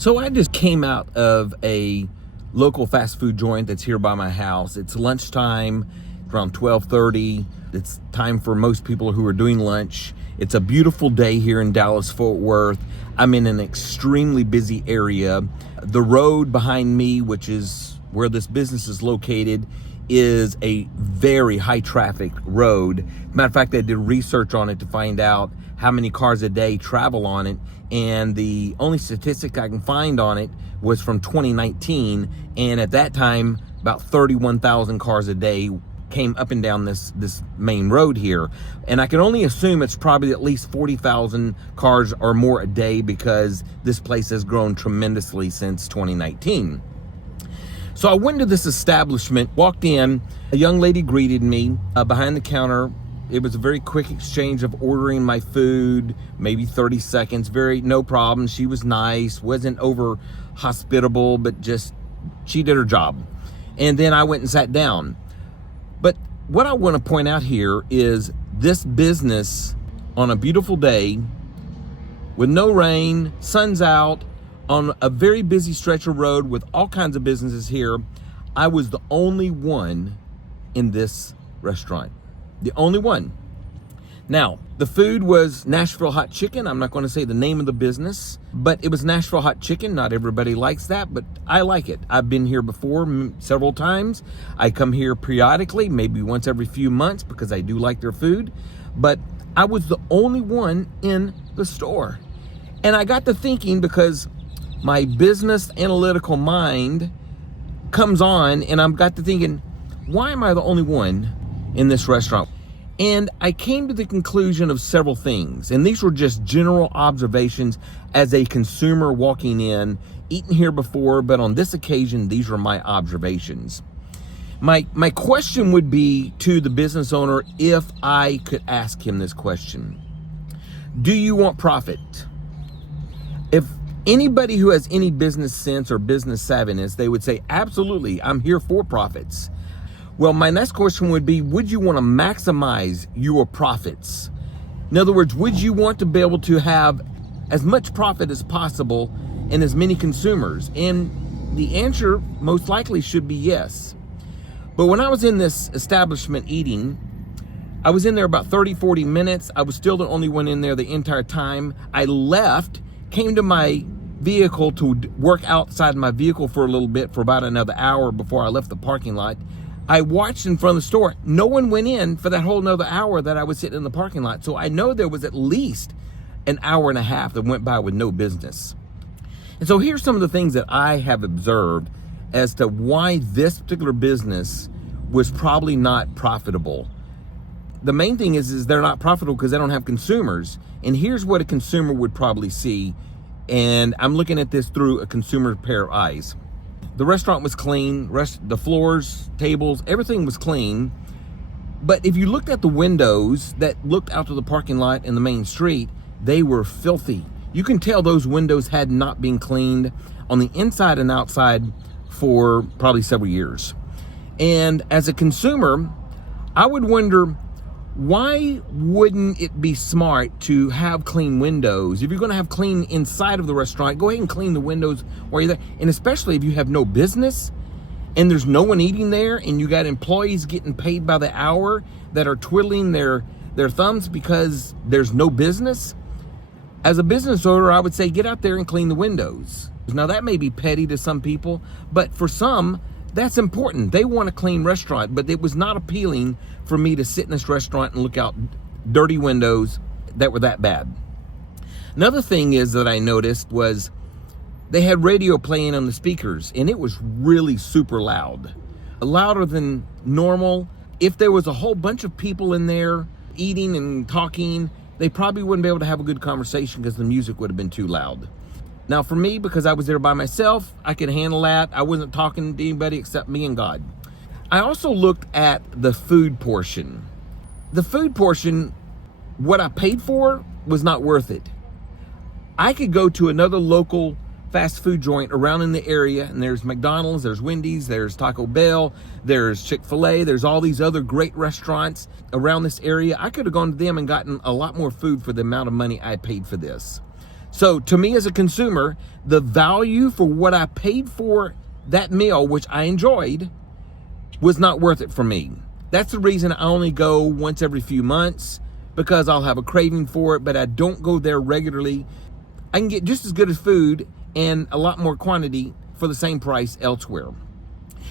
So I just came out of a local fast food joint that's here by my house. It's lunchtime, around 12:30. It's time for most people who are doing lunch. It's a beautiful day here in Dallas-Fort Worth. I'm in an extremely busy area. The road behind me, which is where this business is located, is a very high traffic road. Matter of fact, I did research on it to find out how many cars a day travel on it, and the only statistic I can find on it was from 2019, and at that time about 31,000 cars a day came up and down this main road here. And I can only assume it's probably at least 40,000 cars or more a day, because this place has grown tremendously since 2019. So I went to this establishment, walked in, a young lady greeted me behind the counter. It was a very quick exchange of ordering my food, maybe 30 seconds, no problem. She was nice, wasn't over hospitable, but just, she did her job. And then I went and sat down. But what I want to point out here is this business on a beautiful day with no rain, sun's out, on a very busy stretch of road with all kinds of businesses here. I was the only one in this restaurant. The only one. Now, the food was Nashville hot chicken. I'm not going to say the name of the business, but it was Nashville hot chicken. Not everybody likes that, but I like it. I've been here before several times. I come here periodically, maybe once every few months, because I do like their food. But I was the only one in the store. And I got to thinking, because my business analytical mind comes on, and I've got to thinking, why am I the only one in this restaurant? And I came to the conclusion of several things, and these were just general observations as a consumer walking in, eaten here before, but on this occasion, these were my observations. My question would be to the business owner, if I could ask him this question: do you want profit? If anybody who has any business sense or business savviness, they would say, absolutely, I'm here for profits. Well, my next question would be, would you want to maximize your profits? In other words, would you want to be able to have as much profit as possible and as many consumers? And the answer most likely should be yes. But when I was in this establishment eating, I was in there about 30, 40 minutes. I was still the only one in there the entire time. I left, came to my vehicle to work outside my vehicle for a little bit for about another hour before I left the parking lot. I watched in front of the store. No one went in for that whole another hour that I was sitting in the parking lot. So I know there was at least an hour and a half that went by with no business. And so here's some of the things that I have observed as to why this particular business was probably not profitable. The main thing is they're not profitable because they don't have consumers. And here's what a consumer would probably see. And I'm looking at this through a consumer pair of eyes. The restaurant was clean, the floors, tables, everything was clean. But if you looked at the windows that looked out to the parking lot and the main street, they were filthy. You can tell those windows had not been cleaned on the inside and outside for probably several years. And as a consumer, I would wonder, why wouldn't it be smart to have clean windows? If you're going to have clean inside of the restaurant, go ahead and clean the windows while you're there. And especially if you have no business and there's no one eating there, and you got employees getting paid by the hour that are twiddling their thumbs because there's no business. As a business owner, I would say get out there and clean the windows. Now that may be petty to some people, but for some, that's important. They want a clean restaurant, but it was not appealing for me to sit in this restaurant and look out dirty windows that were that bad. Another thing is that I noticed was they had radio playing on the speakers, and it was really super loud, louder than normal. If there was a whole bunch of people in there eating and talking, they probably wouldn't be able to have a good conversation because the music would have been too loud. Now for me, because I was there by myself, I could handle that. I wasn't talking to anybody except me and God. I also looked at the food portion. The food portion, what I paid for was not worth it. I could go to another local fast food joint around in the area, and there's McDonald's, there's Wendy's, there's Taco Bell, there's Chick-fil-A, there's all these other great restaurants around this area. I could have gone to them and gotten a lot more food for the amount of money I paid for this. So to me as a consumer, the value for what I paid for that meal, which I enjoyed, was not worth it for me. That's the reason I only go once every few months, because I'll have a craving for it, but I don't go there regularly. I can get just as good as food and a lot more quantity for the same price elsewhere.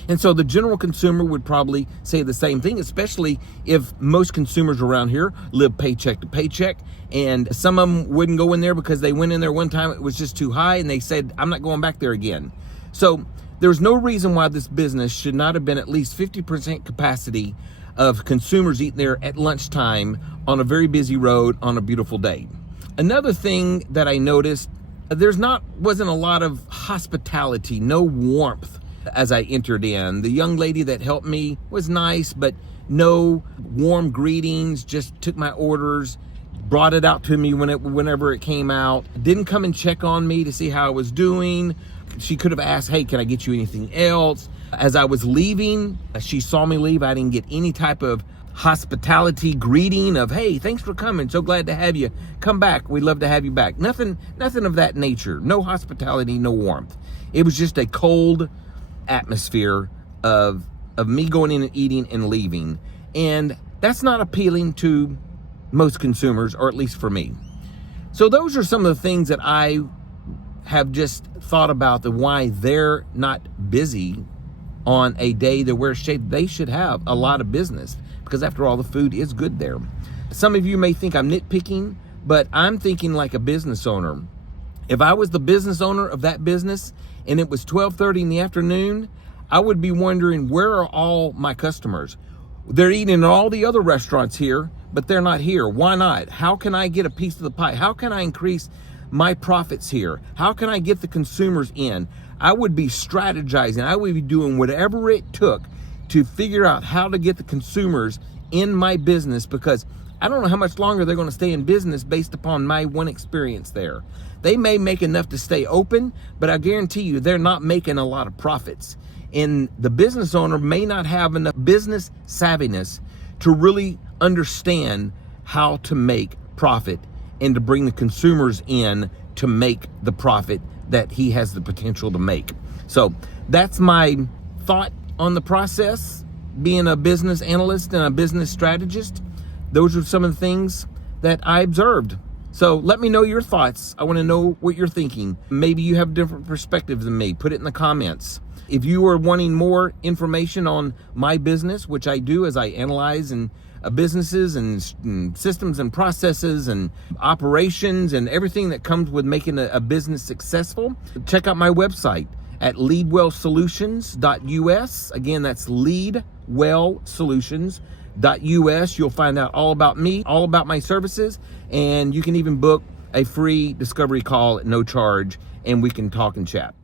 And so the general consumer would probably say the same thing, especially if most consumers around here live paycheck to paycheck. And some of them wouldn't go in there because they went in there one time, it was just too high, and they said, I'm not going back there again. So there's no reason why this business should not have been at least 50% capacity of consumers eating there at lunchtime on a very busy road on a beautiful day. Another thing that I noticed, wasn't a lot of hospitality, no warmth as I entered in. The young lady that helped me was nice, but no warm greetings, just took my orders, brought it out to me whenever it came out, didn't come and check on me to see how I was doing. She could have asked, hey, can I get you anything else? As I was leaving, she saw me leave. I didn't get any type of hospitality greeting of, hey, thanks for coming, so glad to have you. Come back, we'd love to have you back. Nothing of that nature. No hospitality, no warmth. It was just a cold atmosphere of me going in and eating and leaving. And that's not appealing to most consumers, or at least for me. So those are some of the things that I have just thought about, the why they're not busy on a day that where they should have a lot of business, because after all, the food is good there. Some of you may think I'm nitpicking, but I'm thinking like a business owner. If I was the business owner of that business and it was 12:30 in the afternoon, I would be wondering, where are all my customers? They're eating in all the other restaurants here, but they're not here. Why not? How can I get a piece of the pie? How can I increase my profits here? How can I get the consumers in? I would be strategizing. I would be doing whatever it took to figure out how to get the consumers in my business, because I don't know how much longer they're going to stay in business based upon my one experience there. They may make enough to stay open, but I guarantee you they're not making a lot of profits. And the business owner may not have enough business savviness to really understand how to make profit and to bring the consumers in to make the profit that he has the potential to make. So that's my thought on the process, being a business analyst and a business strategist. Those are some of the things that I observed. So let me know your thoughts. I want to know what you're thinking. Maybe you have a different perspective than me. Put it in the comments. If you are wanting more information on my business, which I do as I analyze and businesses and systems and processes and operations and everything that comes with making a business successful, check out my website at leadwellsolutions.us. Again, that's leadwellsolutions.us. You'll find out all about me, all about my services, and you can even book a free discovery call at no charge, and we can talk and chat.